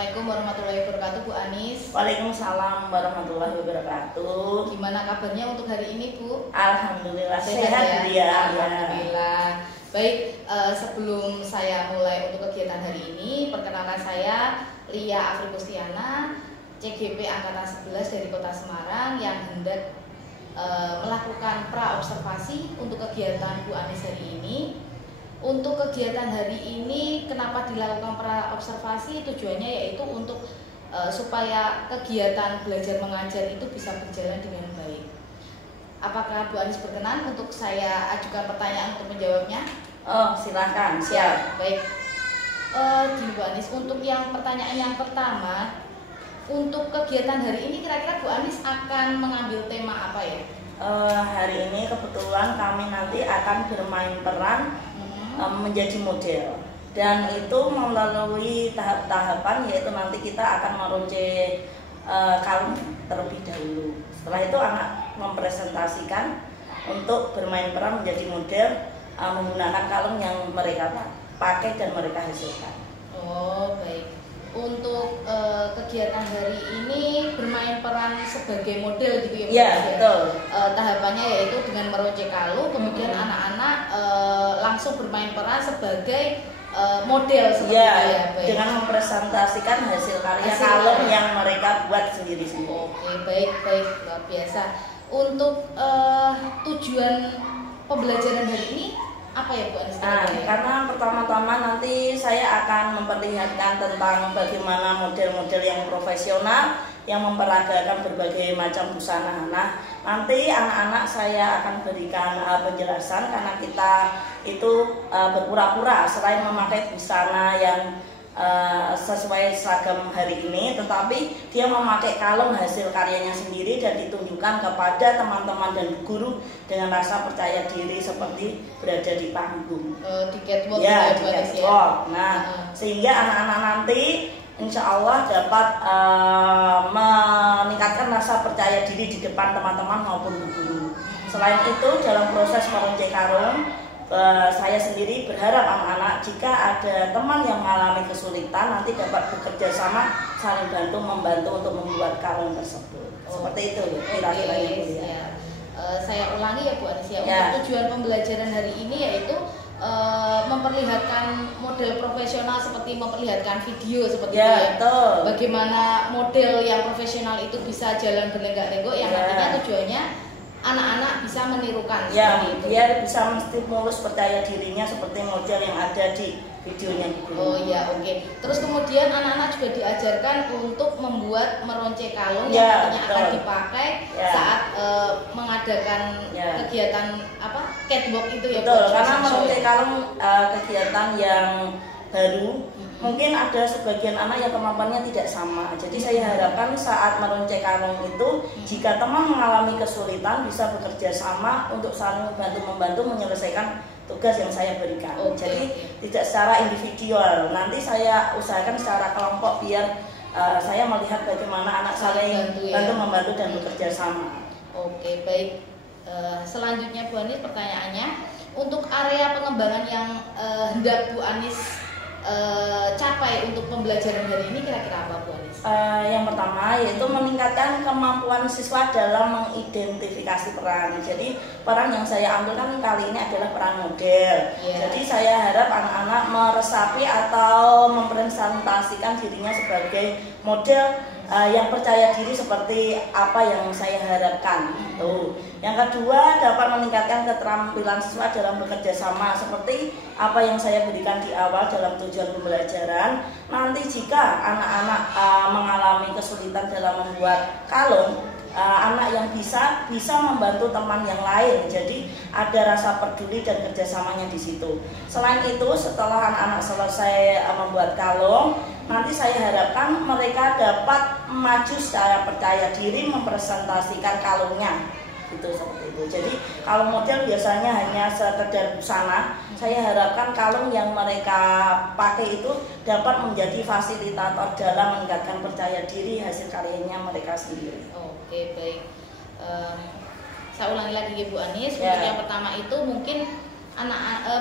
Assalamualaikum warahmatullahi wabarakatuh, Bu Anis. Waalaikumsalam warahmatullahi wabarakatuh. Gimana kabarnya untuk hari ini, Bu? Alhamdulillah sehat ya. Alhamdulillah. Baik, sebelum saya mulai untuk kegiatan hari ini, perkenalkan saya Lia Afrikustiana, CGP Angkatan 11 dari Kota Semarang yang hendak melakukan pra-observasi untuk kegiatan Bu Anis hari ini. Untuk kegiatan hari ini, kenapa dilakukan pra-observasi? Tujuannya yaitu untuk supaya kegiatan belajar mengajar itu bisa berjalan dengan baik. Apakah Bu Anis berkenan untuk saya ajukan pertanyaan untuk menjawabnya? Oh, silahkan, siap. Baik. Gini Bu Anis, untuk yang pertanyaan yang pertama, untuk kegiatan hari ini kira-kira Bu Anis akan mengambil tema apa ya? Hari ini kebetulan kami nanti akan bermain peran menjadi model, dan itu melalui tahap-tahapan, yaitu nanti kita akan meronce kalung terlebih dahulu. Setelah itu anak mempresentasikan untuk bermain peran menjadi model menggunakan kalung yang mereka pakai dan mereka hasilkan. Oh, baik. Untuk kegiatan hari ini bermain peran sebagai model gitu ya Bu? Ya, betul. Tahapannya yaitu dengan meronce kalung, kemudian anak-anak langsung bermain peran sebagai model seperti ya, itu ya. Baik. Dengan mempresentasikan hasil karya kalung yang mereka buat sendiri-sendiri. Oke, baik, luar biasa. Untuk tujuan pembelajaran hari ini apa ya Bu Anis? Karena pertama-tama nanti saya akan memperlihatkan tentang bagaimana model-model yang profesional yang memperagakan berbagai macam busana. Nah, nanti anak-anak saya akan berikan penjelasan, karena kita itu berpura-pura selain memakai busana yang sesuai seragam hari ini, tetapi dia memakai kalung hasil karyanya sendiri dan ditunjukkan kepada teman-teman dan guru dengan rasa percaya diri seperti berada di panggung. Di catwalk ya, di catwalk. Nah, sehingga anak-anak nanti insya Allah dapat meningkatkan rasa percaya diri di depan teman-teman maupun guru. Selain itu, dalam proses meronce kalung, saya sendiri berharap anak-anak jika ada teman yang mengalami kesulitan nanti dapat bekerja sama, saling membantu untuk membuat kalung tersebut. Seperti itu kira-kira ya. Saya ulangi ya Bu Anis ya. Untuk tujuan pembelajaran hari ini yaitu memperlihatkan model profesional, seperti memperlihatkan video seperti itu ya. Betul. Bagaimana model yang profesional itu bisa jalan berlenggak-lenggok, yang nantinya tujuannya anak-anak bisa menirukan. Biar bisa menstimulus percaya dirinya seperti model yang ada di videonya. Oh iya, oke. Terus kemudian anak-anak juga diajarkan untuk membuat meronce kalung yang nantinya akan dipakai saat mengadakan kegiatan catwalk itu ya. Betul, karena meronce kalung kegiatan yang baru. Mungkin ada sebagian anak yang kemampuannya tidak sama. Jadi saya harapkan saat meronce kalung itu, jika teman mengalami kesulitan bisa bekerja sama untuk saling membantu menyelesaikan tugas yang saya berikan. Jadi tidak secara individual. Nanti saya usahakan secara kelompok biar saya melihat bagaimana anak saling membantu dan bekerja sama. Oke, baik. Selanjutnya Bu Anis, pertanyaannya, untuk area pengembangan yang hendak Bu Anis capai untuk pembelajaran hari ini kira-kira apa Bu Anis? Yang pertama yaitu meningkatkan kemampuan siswa dalam mengidentifikasi peran. Jadi peran yang saya ambil kan kali ini adalah peran model. Jadi saya harap anak-anak meresapi atau mempresentasikan dirinya sebagai model yang percaya diri seperti apa yang saya harapkan. Yang kedua, dapat meningkatkan keterampilan siswa dalam bekerja sama seperti apa yang saya berikan di awal dalam tujuan pembelajaran. Nanti jika anak-anak mengalami kesulitan dalam membuat kalung, anak yang bisa membantu teman yang lain. Jadi ada rasa peduli dan kerjasamanya di situ. Selain itu, setelah anak-anak selesai membuat kalung, nanti saya harapkan mereka dapat maju secara percaya diri mempresentasikan kalungnya. Itu seperti itu. Jadi kalau model biasanya hanya sekedar busana, saya harapkan kalung yang mereka pakai itu dapat menjadi fasilitator dalam meningkatkan percaya diri hasil karyanya mereka sendiri. Oke, baik. Saya ulangi lagi ya Bu Anis. Untuk yang pertama itu mungkin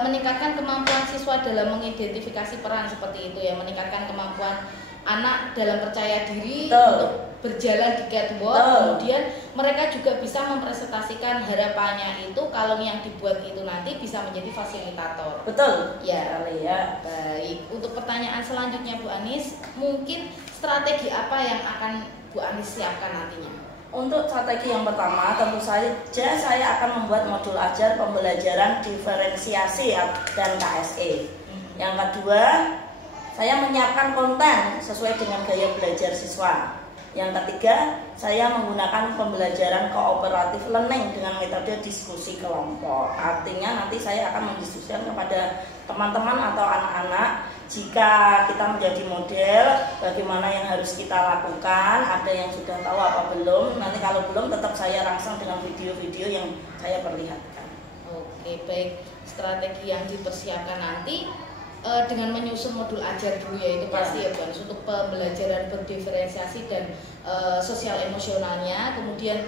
meningkatkan kemampuan siswa dalam mengidentifikasi peran seperti itu ya, meningkatkan kemampuan anak dalam percaya diri Betul. untuk berjalan di catwalk. Betul. Kemudian mereka juga bisa mempresentasikan harapannya itu kalau yang dibuat itu nanti bisa menjadi fasilitator. Betul. Ya, ya. Baik. Untuk pertanyaan selanjutnya Bu Anis, mungkin strategi apa yang akan Bu Anis siapkan nantinya? Untuk strategi yang pertama, tentu saja saya akan membuat modul ajar pembelajaran diferensiasi dan KSE. Yang kedua, saya menyiapkan konten sesuai dengan gaya belajar siswa. Yang ketiga, saya menggunakan pembelajaran kooperatif learning dengan metode diskusi kelompok. Artinya nanti saya akan mendiskusikan kepada teman-teman atau anak-anak jika kita menjadi model, bagaimana yang harus kita lakukan, ada yang sudah tahu apa belum. Nanti kalau belum, tetap saya rangsang dengan video-video yang saya perlihatkan. Oke, baik. Strategi yang dipersiapkan nanti dengan menyusun modul ajar dulu ya, itu pasti ya Bu Anis, untuk pembelajaran berdiferensiasi dan sosial emosionalnya. Kemudian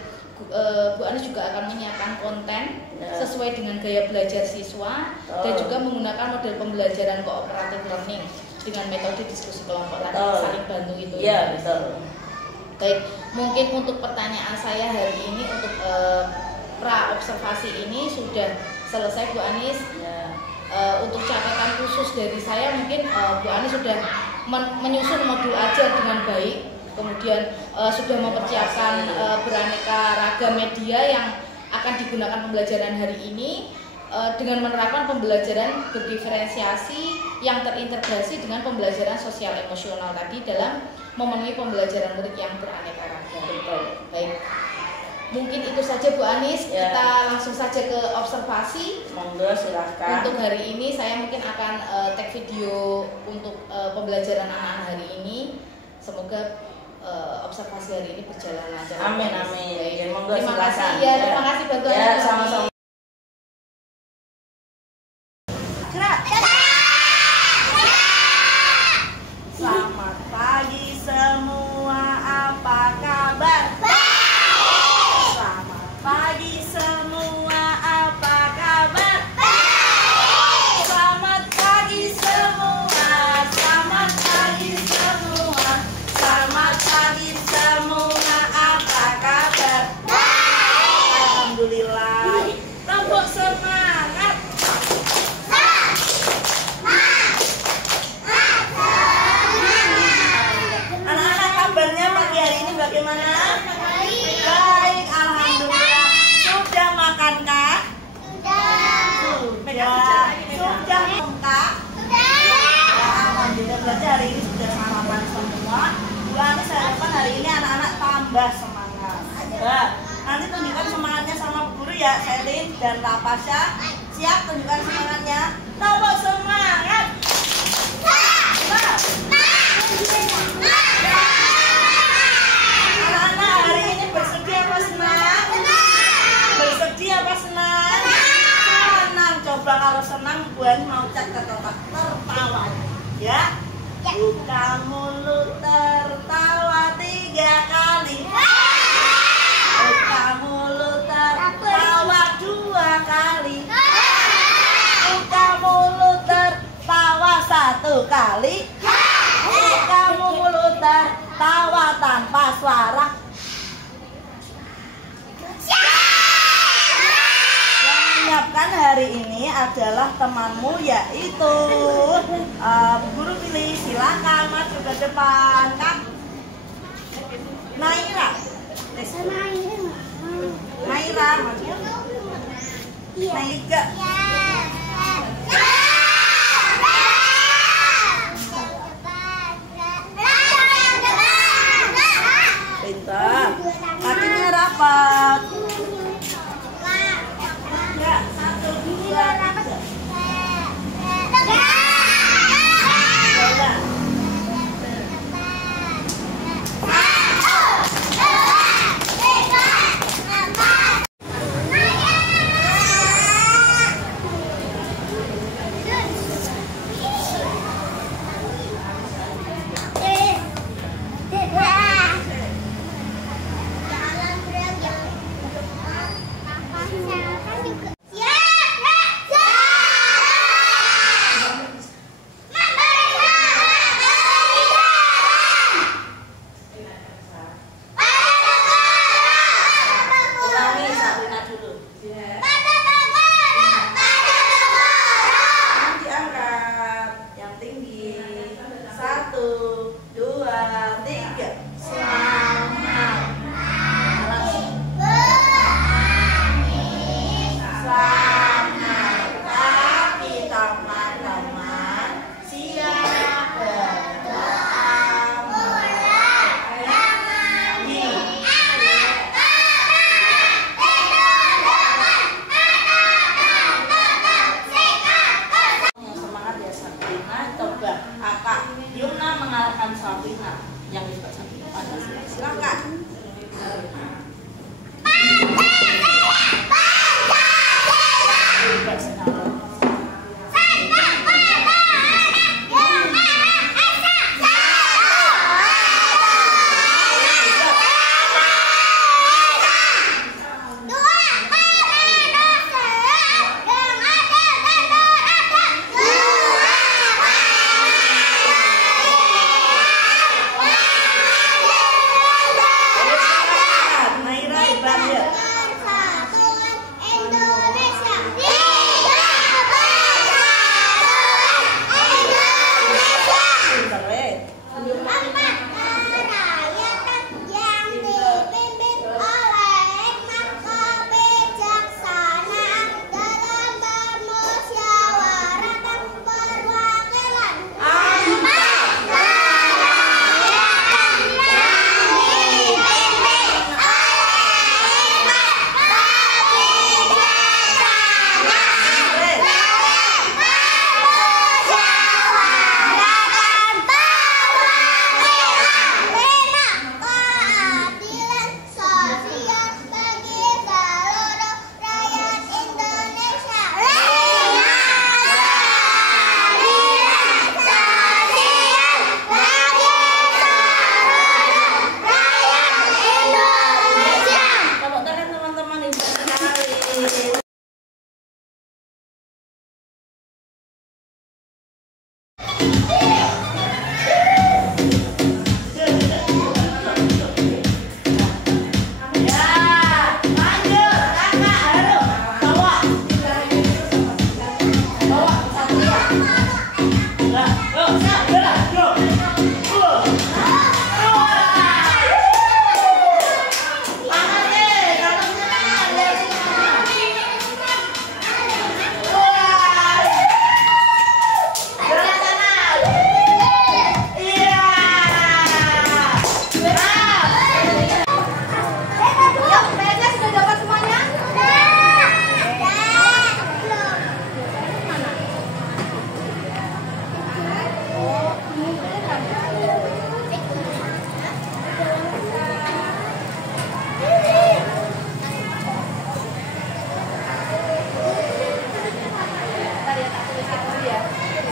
Bu Anis juga akan menyiapkan konten sesuai dengan gaya belajar siswa dan juga menggunakan model pembelajaran kooperatif learning dengan metode diskusi kelompok tadi, saling bantu itu. Iya, betul. Baik, mungkin untuk pertanyaan saya hari ini untuk pra observasi ini sudah selesai Bu Anis. Untuk catatan khusus dari saya, mungkin Bu Anis sudah menyusun modul ajar dengan baik, kemudian sudah mempersiapkan beraneka ragam media yang akan digunakan pembelajaran hari ini dengan menerapkan pembelajaran berdiferensiasi yang terintegrasi dengan pembelajaran sosial emosional tadi dalam memenuhi pembelajaran murid yang beraneka ragam. Baik. Mungkin itu saja Bu Anis, kita langsung saja ke observasi. Monggo silahkan. Untuk hari ini saya mungkin akan tag video untuk pembelajaran anak-anak hari ini. Semoga observasi hari ini berjalan lancar. Amin, amin. Monggo Terima silakan. kasih ya, terima kasih bantuannya. Ya, sama-sama. Selamat pagi semua, apa kabar? Pagi semua, apa kabar? Selamat pagi semua, selamat pagi semua, selamat pagi semua, apa kabar? Alhamdulillah. Tepuk semangat. Anak-anak, kabarnya pagi hari ini bagaimana? Baik, alhamdulillah. Sudah makan kah? Sudah. Sudah lengkap? Alhamdulillah, berarti hari ini sudah sarapan semua. Bu Anis harapan hari ini anak-anak tambah semangat. Nanti tunjukkan semangatnya sama guru ya, Selin dan Tapasya. Siap tunjukkan semangatnya? Tepuk semangat. Anak-anak hari ini bersedih apa senang? Bersedih apa senang? Senang. Coba kalau senang, Bu Anis mau cek tertawa, ya? Buka mulut tertawa 3 kali. Buka mulut tertawa 2 kali. Buka mulut tertawa 1 kali. Buka mulut tertawa tanpa suara. Yang menyiapkan hari ini adalah temanmu, yaitu guru pilih. Silakan maju ke depan, Kak. Naira. Naira maju. Naira. Pintar. Kakinya rapat. Ya, 1, 2, 3. Coba.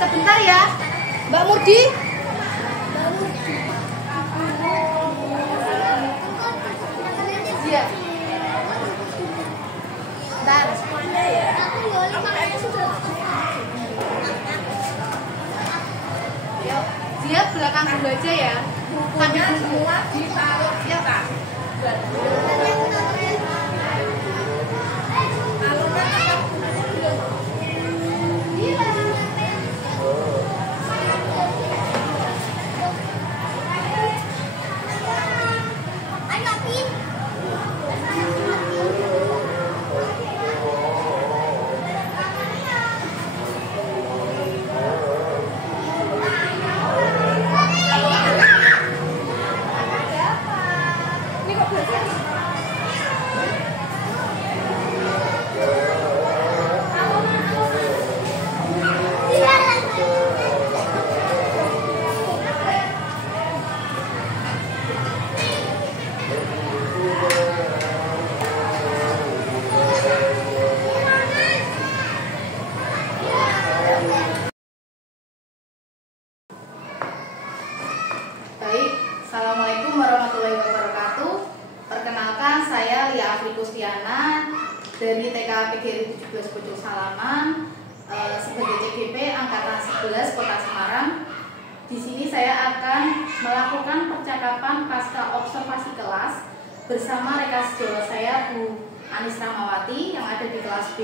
bentar ya. Mbak Murdi. Iya. Bentar. Yuk, dia belakang dulu aja ya. Bukunya semua ditaruh ya Kak. Baik, Assalamualaikum warahmatullahi wabarakatuh. Perkenalkan, saya Lia Afrikustiana dari TK PGRI 17 Bojong Salaman sebagai CGP Angkatan 11 Kota Semarang. Di sini saya akan melakukan percakapan pasca observasi kelas bersama rekan sejawat saya Bu Anis Ramawati yang ada di kelas B.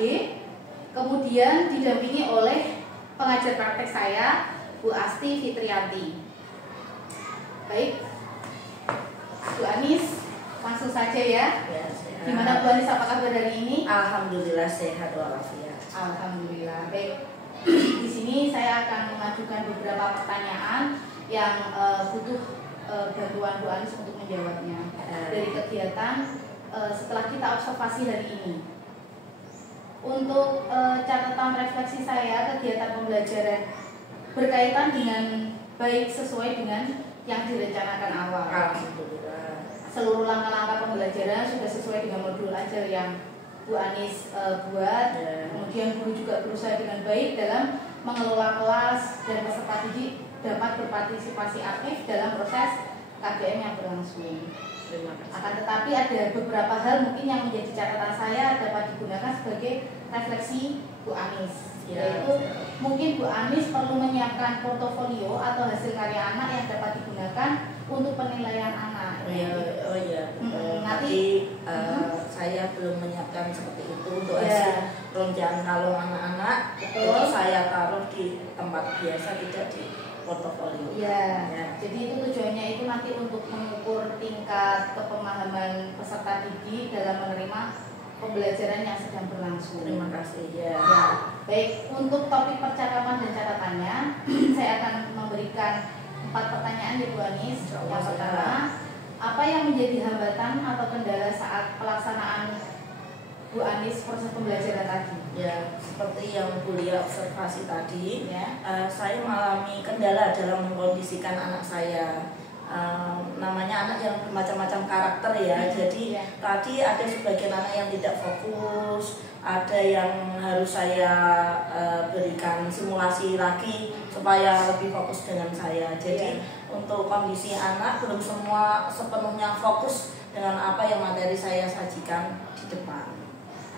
Kemudian didampingi oleh pengajar praktek saya Bu Asti Fitrianti. Baik, Bu Anis, langsung saja ya. Gimana Bu Anis, apa kabar hari ini? Alhamdulillah sehat walafiat. Alhamdulillah. Baik, di sini saya akan mengajukan beberapa pertanyaan yang butuh bantuan Bu Anis untuk menjawabnya dari kegiatan setelah kita observasi hari ini. Untuk catatan refleksi saya, kegiatan pembelajaran berkaitan dengan baik sesuai dengan yang direncanakan awal. Alhamdulillah. Seluruh langkah-langkah pembelajaran sudah sesuai dengan modul ajar yang Bu Anis buat. Kemudian guru juga berusaha dengan baik dalam mengelola kelas dan peserta didik dapat berpartisipasi aktif dalam proses KBM yang berlangsung. Akan tetapi ada beberapa hal mungkin yang menjadi catatan saya dapat digunakan sebagai refleksi Bu Anis. Yaitu mungkin Bu Anis perlu menyiapkan portofolio atau hasil karya anak yang dapat digunakan untuk penilaian anak. Nanti saya belum menyiapkan seperti itu untuk hasil ronjaan kalau anak-anak itu saya taruh di tempat biasa, tidak di portofolio. Jadi itu tujuannya itu nanti untuk mengukur tingkat kepemahaman peserta didik dalam menerima pembelajaran yang sedang berlangsung. Terima kasih. Baik, untuk topik percakapan dan catatannya, saya akan memberikan 4 pertanyaan ya Bu Anis. Yang pertama, apa yang menjadi hambatan atau kendala saat pelaksanaan Bu Anis proses pembelajaran tadi? Ya, seperti yang kuliah observasi tadi, saya mengalami kendala dalam mengkondisikan anak saya. Namanya anak yang bermacam-macam karakter ya. Jadi tadi ada sebagian anak yang tidak fokus, ada yang harus saya berikan simulasi lagi supaya lebih fokus dengan saya. Jadi untuk kondisi anak belum semua sepenuhnya fokus dengan apa yang materi saya sajikan di depan.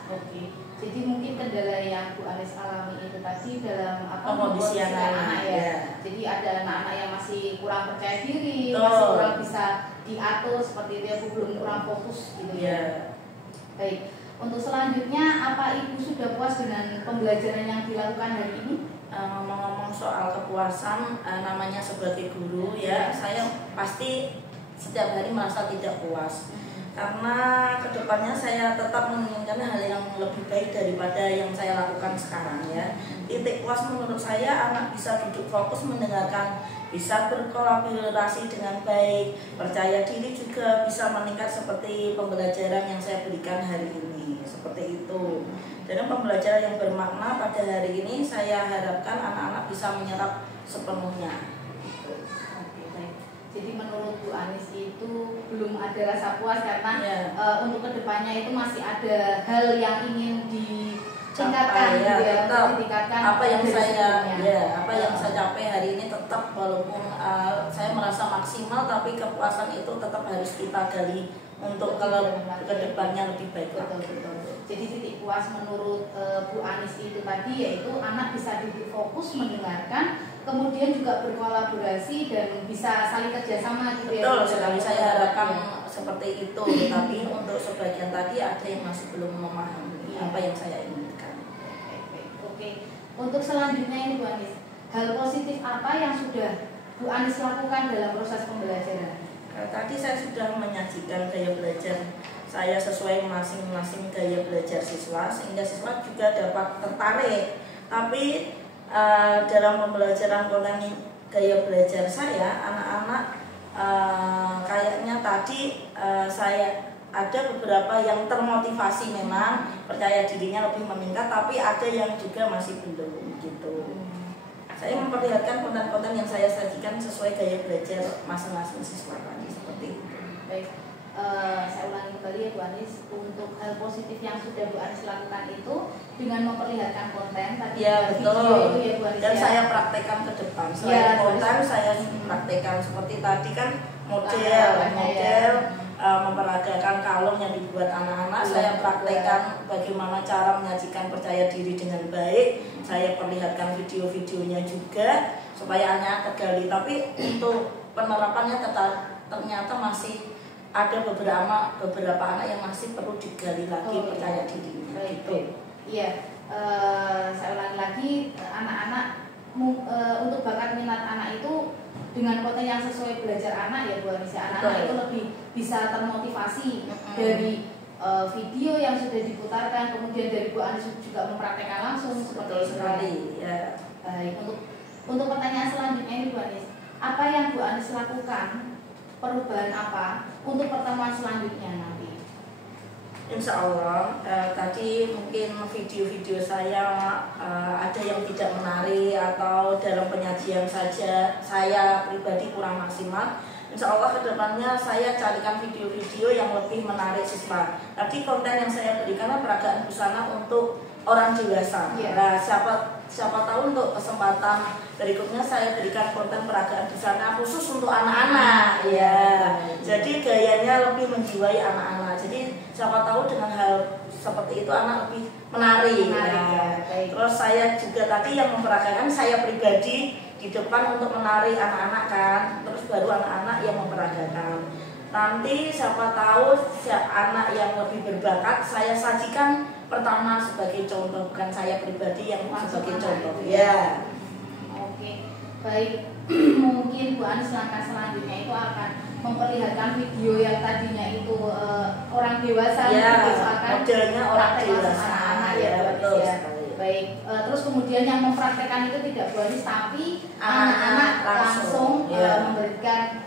Oke. Jadi mungkin kendala yang Bu Anis alami itu tadi dalam kondisi anak ya. Jadi ada anak-anak yang masih kurang percaya diri, masih kurang bisa diatur seperti itu ya, Bu, belum kurang fokus gitu ya. Baik. Untuk selanjutnya, apa Ibu sudah puas dengan pembelajaran yang dilakukan hari ini? Ngomong-ngomong soal kepuasan, namanya sebagai guru ya, saya pasti setiap hari merasa tidak puas. Karena kedepannya saya tetap menginginkan hal yang lebih baik daripada yang saya lakukan sekarang ya. Titik puas menurut saya anak bisa duduk fokus mendengarkan, bisa berkolaborasi dengan baik, percaya diri juga bisa meningkat seperti pembelajaran yang saya berikan hari ini. Seperti itu. Dan pembelajaran yang bermakna pada hari ini saya harapkan anak-anak bisa menyerap sepenuhnya. Jadi menurut Bu Anis itu belum ada rasa puas karena untuk kedepannya itu masih ada hal yang ingin tingkatkan ya, tetap tingkatkan apa yang saya sebelumnya. apa yang saya capai hari ini tetap, walaupun saya merasa maksimal, tapi kepuasan itu tetap harus kita gali untuk kalau kedepannya lebih baik. Betul. Jadi titik puas menurut Bu Anis itu tadi yaitu anak bisa fokus mendengarkan, kemudian juga berkolaborasi dan bisa saling kerjasama gitu ya. Betul sekali, saya harapkan seperti itu. Tapi untuk sebagian tadi ada yang masih belum memahami apa yang saya inginkan. Oke. Untuk selanjutnya ini Bu Anis, hal positif apa yang sudah Bu Anis lakukan dalam proses pembelajaran? Tadi saya sudah menyajikan gaya belajar saya sesuai masing-masing gaya belajar siswa, sehingga siswa juga dapat tertarik. Tapi dalam pembelajaran konten gaya belajar saya, anak-anak kayaknya tadi saya ada beberapa yang termotivasi, memang percaya dirinya lebih meningkat, tapi ada yang juga masih belum gitu. Saya memperlihatkan konten-konten yang saya sajikan sesuai gaya belajar masing-masing siswa tadi, seperti itu. Baik, saya ulangi kembali ya Bu Anis, untuk hal positif yang sudah Bu Anis lakukan itu dengan memperlihatkan konten tadi ya, betul. Video itu ya Bu Anis. Dan saya praktekkan ke depan. Selain konten, saya praktekkan seperti tadi kan model memperagakan kalung yang dibuat anak-anak. Saya praktekkan bagaimana cara menyajikan percaya diri dengan baik. Saya perlihatkan video-videonya juga supaya anak tergali. Tapi untuk penerapannya ternyata masih ada beberapa anak yang masih perlu digali lagi percaya dirinya. Gitu. Iya, saya ulangi lagi, anak-anak untuk bakat minat anak itu dengan konten yang sesuai belajar anak ya Bu Anis, anak-anak itu lebih bisa termotivasi dari video yang sudah diputarkan, kemudian dari Bu Anis juga mempraktekkan langsung seperti itu. Sekali. Ya. Baik, untuk pertanyaan selanjutnya ini Bu Anis, apa yang Bu Anis lakukan, perubahan apa untuk pertemuan selanjutnya nanti? Insya Allah tadi mungkin video-video saya ada yang tidak menarik atau dalam penyajian saja saya pribadi kurang maksimal. Insya Allah kedepannya saya carikan video-video yang lebih menarik siswa. Tadi konten yang saya berikan peragaan busana untuk orang dewasa. Nah, siapa tahu untuk kesempatan berikutnya saya berikan konten peragaan busana khusus untuk anak-anak. Ya, jadi gayanya lebih menjiwai anak-anak. Jadi siapa tahu dengan hal seperti itu anak lebih menarik. Terus saya juga tadi yang memperagakan saya pribadi di depan untuk menarik anak-anak kan. Terus baru anak-anak yang memperagakan. Nanti siapa tahu anak yang lebih berbakat saya sajikan pertama sebagai contoh, bukan saya pribadi yang sebagai contoh. Ya. Oke, baik. Mungkin Bu Anis langkah selanjutnya itu akan memperlihatkan video yang tadinya itu orang dewasa, modelnya orang dewasa, anak-anak ya, betul sekali. Baik, terus kemudian yang mempraktekkan itu tidak Bu Anis, tapi anak-anak langsung memberikan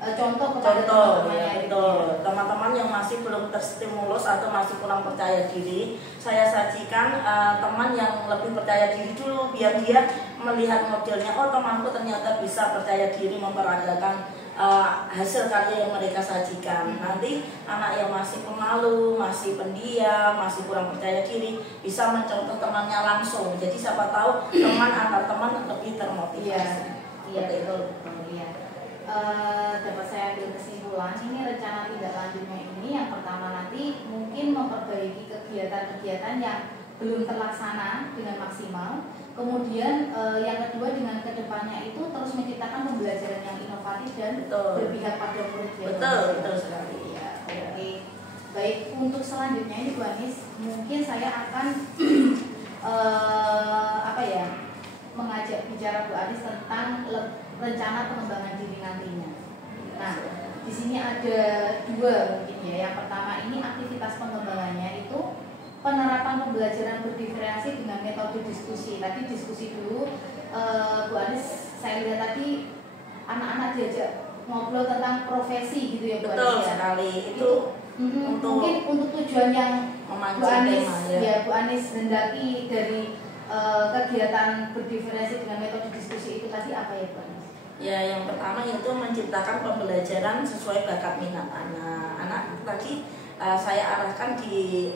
contoh kepada teman-temannya. Betul. Teman-teman yang masih belum terstimulus atau masih kurang percaya diri, saya sajikan teman yang lebih percaya diri dulu, biar dia melihat modelnya, oh temanku ternyata bisa percaya diri memperagakan hasil karya yang mereka sajikan. Nanti anak yang masih pemalu, masih pendiam, masih kurang percaya diri bisa mencontoh temannya langsung. Jadi siapa tahu teman antar teman lebih termotivasi. Iya, betul. Dapat saya ambil kesimpulan, ini rencana tindak lanjutnya ini yang pertama nanti mungkin memperbaiki kegiatan-kegiatan yang belum terlaksana dengan maksimal. Kemudian yang kedua dengan kedepannya itu terus menciptakan pembelajaran yang inovatif dan berpihak pada murid. Betul sekali. Ya, oke. Baik, untuk selanjutnya ini Bu Anis, mungkin saya akan mengajak bicara Bu Anis tentang rencana pengembangan diri nantinya. Nah, di sini ada dua mungkin ya. Yang pertama ini aktivitas pengembangannya itu penerapan pembelajaran berdiferensiasi dengan metode diskusi. Tadi diskusi dulu, Bu Anis, saya lihat tadi anak-anak diajak ngobrol tentang profesi gitu ya Bu Anis. Betul sekali. Itu mungkin untuk tujuan yang Bu Anis Bu Anis hendaki dari kegiatan berdiferensiasi dengan metode diskusi itu tadi apa ya Bu Anis? Ya, yang pertama itu menciptakan pembelajaran sesuai bakat minat anak. Anak tadi saya arahkan di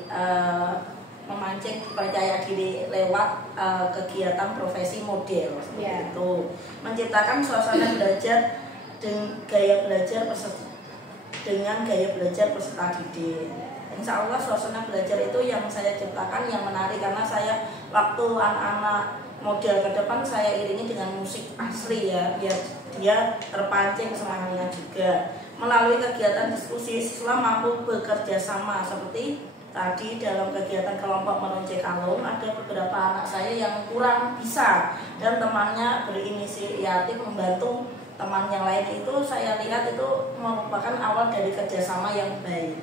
memancing percaya diri lewat kegiatan profesi model seperti itu, menciptakan suasana belajar dengan gaya belajar peserta didik. Insya Allah suasana belajar itu yang saya ciptakan yang menarik, karena saya waktu anak-anak model ke depan saya iringi dengan musik asli ya, biar dia terpancing semangatnya juga. Melalui kegiatan diskusi siswa mampu bekerja sama, seperti tadi dalam kegiatan kelompok meronce kalung ada beberapa anak saya yang kurang bisa dan temannya berinisiatif membantu teman yang lain. Itu saya lihat itu merupakan awal dari kerjasama yang baik.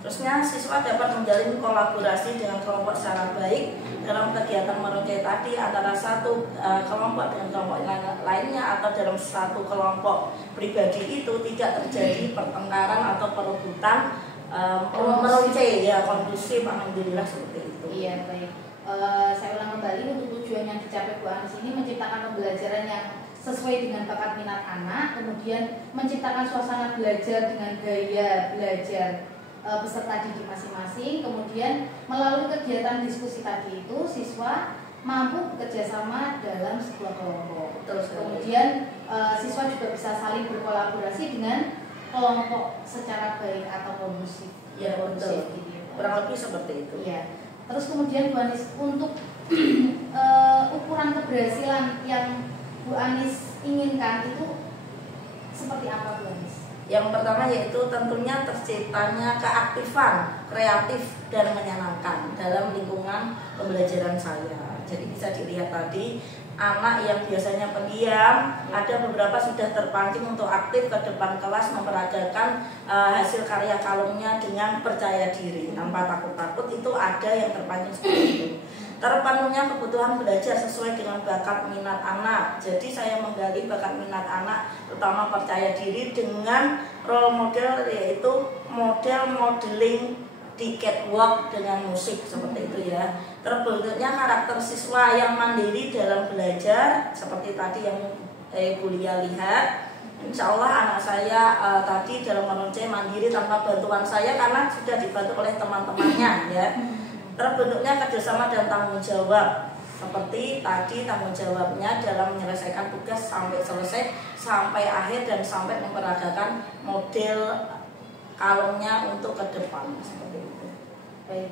Terusnya siswa dapat menjalin kolaborasi dengan kelompok secara baik dalam kegiatan meronce tadi, antara satu kelompok dengan kelompok lainnya atau dalam satu kelompok pribadi itu tidak terjadi pertengkaran atau perebutan. Meronce ya kondusif, alhamdulillah seperti itu. Iya, baik. Saya ulang kembali, untuk tujuan yang dicapai Bu Anis ini menciptakan pembelajaran yang sesuai dengan bakat minat anak, kemudian menciptakan suasana belajar dengan gaya belajar peserta didik masing-masing, kemudian melalui kegiatan diskusi tadi itu siswa mampu bekerja sama dalam sebuah kelompok. Kemudian siswa juga bisa saling berkolaborasi dengan kelompok secara baik atau kondusif. Ya, betul. Gitu ya, kurang lebih seperti itu. Ya. Terus kemudian Bu Anis, untuk ukuran keberhasilan yang Bu Anis inginkan itu seperti apa Bu Anis? Yang pertama yaitu tentunya terciptanya keaktifan, kreatif dan menyenangkan dalam lingkungan pembelajaran saya. Jadi bisa dilihat tadi, anak yang biasanya pendiam, ada beberapa sudah terpancing untuk aktif ke depan kelas memperagakan hasil karya kalungnya dengan percaya diri tanpa takut-takut. Itu ada yang terpancing seperti itu. Terpenuhnya kebutuhan belajar sesuai dengan bakat minat anak. Jadi saya menggali bakat minat anak, terutama percaya diri dengan role model, yaitu model modeling di catwalk dengan musik seperti itu ya. Terbentuknya karakter siswa yang mandiri dalam belajar seperti tadi yang Bu Lia lihat. Insya Allah anak saya tadi dalam meronce mandiri tanpa bantuan saya, karena sudah dibantu oleh teman-temannya ya. Terbentuknya kerjasama dan tanggung jawab, seperti tadi tanggung jawabnya dalam menyelesaikan tugas sampai selesai, sampai akhir, dan sampai memperagakan model kalungnya untuk ke depan seperti itu. Baik.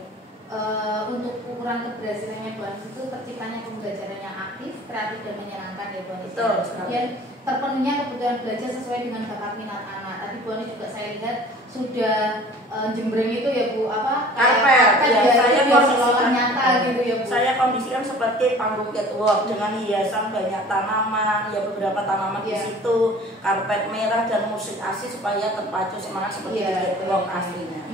Untuk ukuran keberhasilannya Bu Anis itu terciptanya pembelajaran yang aktif, kreatif dan menyenangkan ya Bu Anis. Betul. Kemudian terpenuhnya kebutuhan belajar sesuai dengan bakat minat anak. Tadi Bu Anis juga saya lihat sudah jembreng itu ya Bu, apa? Karpet ya, saya kondisikan nyata gitu ya Bu. Saya kondisikan seperti panggung catwalk dengan hiasan banyak tanaman, ya beberapa tanaman di situ, karpet merah dan musik asli supaya terpacu semangat seperti catwalk aslinya.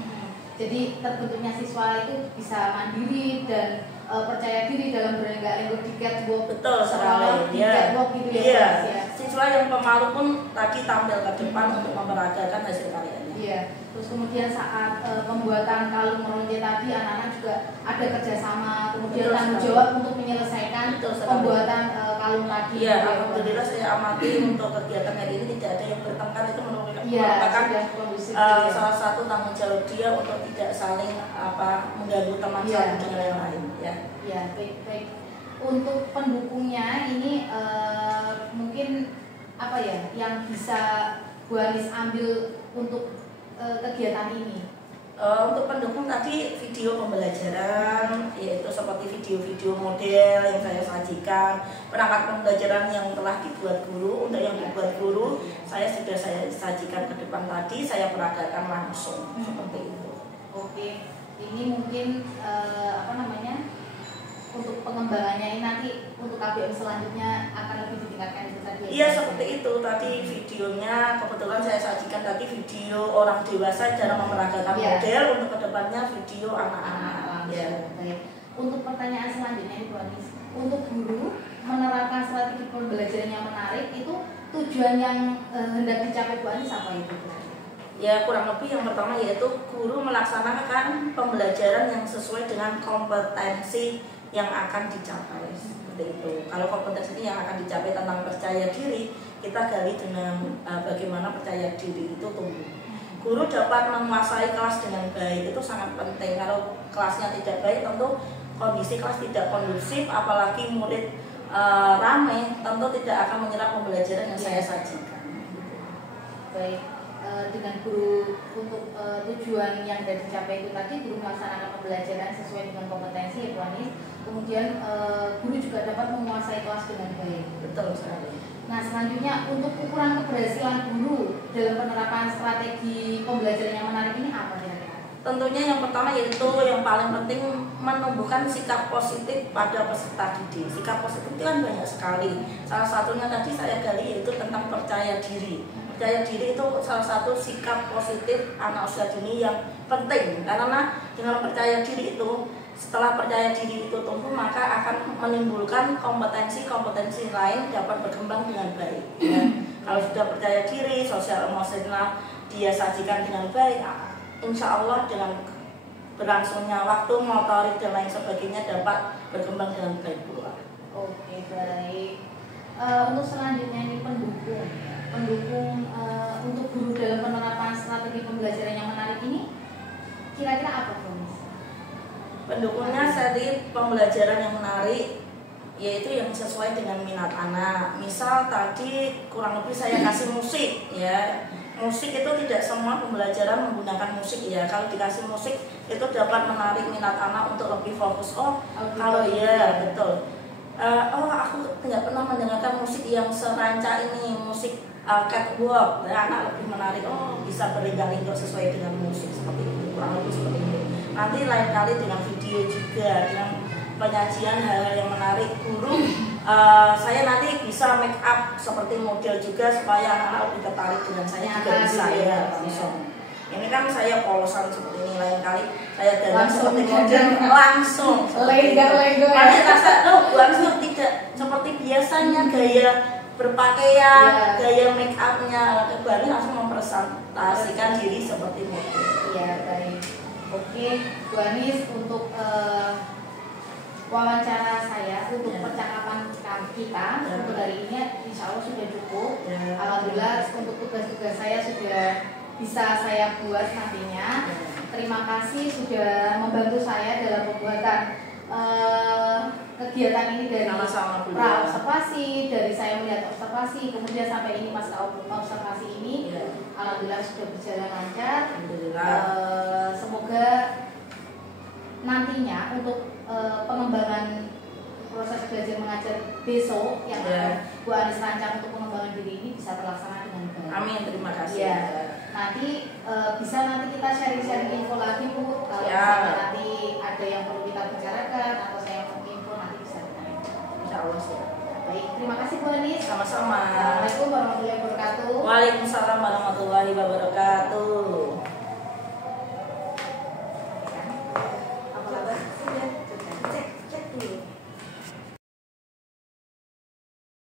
Jadi terbentuknya siswa itu bisa mandiri dan percaya diri dalam berenggak-enggok di catwalk. Betul sekali. Catwalk gitu ya. Siswa yang pemalu pun tadi tampil ke depan untuk memperagakan hasil karyanya. Iya. Terus kemudian saat pembuatan kalung meronce tadi, anak-anak juga ada kerjasama, kemudian tanggung jawab untuk menyelesaikan pembuatan kalung tadi. Iya, alhamdulillah saya amati untuk kegiatan hari ini tidak ada yang bertengkar. Itu merupakan salah satu tanggung jawab dia untuk tidak saling mengganggu teman satu dengan yang lain. Ya, baik. Untuk pendukungnya ini mungkin apa ya yang bisa Bu Anis ambil untuk kegiatan ini? Untuk pendukung tadi video pembelajaran, yaitu seperti video-video model yang saya sajikan, perangkat pembelajaran yang telah dibuat guru. Untuk yang dibuat guru, saya sajikan ke depan tadi, saya peragakan langsung seperti itu. Oke, ini mungkin untuk pengembangannya ini nanti untuk KBM selanjutnya akan lebih ditingkatkan itu tadi. Iya, seperti itu tadi videonya. Kebetulan saya sajikan tadi video orang dewasa cara memeragakan model, untuk kedepannya video anak-anak. Baik. Untuk pertanyaan selanjutnya ini Bu Anis, untuk guru menerapkan strategi pembelajaran yang menarik itu tujuan yang hendak dicapai Bu Anis apa itu? Ya, kurang lebih yang pertama yaitu guru melaksanakan pembelajaran yang sesuai dengan kompetensi yang akan dicapai seperti itu. Kalau kompetensi yang akan dicapai tentang percaya diri, kita gali dengan bagaimana percaya diri itu tumbuh. Guru dapat menguasai kelas dengan baik, itu sangat penting. Kalau kelasnya tidak baik, tentu kondisi kelas tidak kondusif, apalagi murid rame, tentu tidak akan menyerap pembelajaran yang saya sajikan. Baik, dengan guru untuk tujuan yang sudah dicapai itu tadi, guru melaksanakan pembelajaran sesuai dengan kompetensi ya Bu Anis. Kemudian guru juga dapat menguasai kelas dengan baik. Betul sekali. Nah, selanjutnya untuk ukuran keberhasilan guru dalam penerapan strategi pembelajaran yang menarik ini apa kira-kira? Tentunya yang pertama yaitu yang paling penting menumbuhkan sikap positif pada peserta didik. Sikap positif itu kan banyak sekali. Salah satunya tadi saya gali yaitu tentang percaya diri. Percaya diri itu salah satu sikap positif anak usia dini yang penting, karena dengan percaya diri itu, setelah percaya diri itu tumbuh, maka akan menimbulkan kompetensi-kompetensi lain dapat berkembang dengan baik. Ya. Kalau sudah percaya diri, sosial emosional dia sajikan dengan baik, insya Allah dengan berlangsungnya waktu, motorik dan lain sebagainya dapat berkembang dengan baik pula. Oke, baik. Untuk selanjutnya ini pendukung untuk guru dalam penerapan strategi pembelajaran yang menarik ini kira-kira apa Bu? Pendukungnya seri pembelajaran yang menarik, yaitu yang sesuai dengan minat anak. Misal tadi kurang lebih saya kasih musik ya. Musik itu tidak semua pembelajaran menggunakan musik ya. Kalau dikasih musik itu dapat menarik minat anak untuk lebih fokus. Kalau ya betul. Aku tidak pernah mendengarkan musik yang seranca ini, musik catwalk. Anak lebih menarik. Bisa berlingkar-lingkar sesuai dengan musik seperti itu, kurang lebih seperti itu. Nanti lain kali dengan video juga, dengan penyajian hal-hal yang menarik. Guru saya nanti bisa make up seperti model juga supaya anak-anak lebih tertarik dengan saya juga bisa ya langsung. Ini kan saya polosan seperti ini, lain kali saya dandan seperti model langsung. Lego. Nanti rasa langsung tidak seperti biasanya gaya berpakaian, gaya make upnya, baru langsung mempresentasikan diri seperti model. Iya, baik. Oke, Bu Anis, untuk wawancara saya, untuk percakapan kita untuk hari ini insya Allah sudah cukup. Alhamdulillah untuk tugas-tugas saya sudah bisa saya buat nantinya. Terima kasih sudah membantu saya dalam pembuatan kegiatan ini dari observasi, dari saya melihat observasi, kemudian sampai ini masa observasi ini. Alhamdulillah sudah berjalan lancar. Semoga nantinya untuk pengembangan proses belajar mengajar besok yang akan Bu Anis rancang untuk pengembangan diri ini bisa terlaksana dengan baik. Amin, terima kasih. Ya, nanti bisa nanti kita sharing-sharing info lagi Bu. Kalau misalnya nanti ada yang perlu kita bicarakan atau saya mau info nanti bisa kita info. Insya Allah sih. Baik, terima kasih Bu Anis. Sama-sama. Assalamualaikum warahmatullahi wabarakatuh. Waalaikumsalam warahmatullahi wabarakatuh.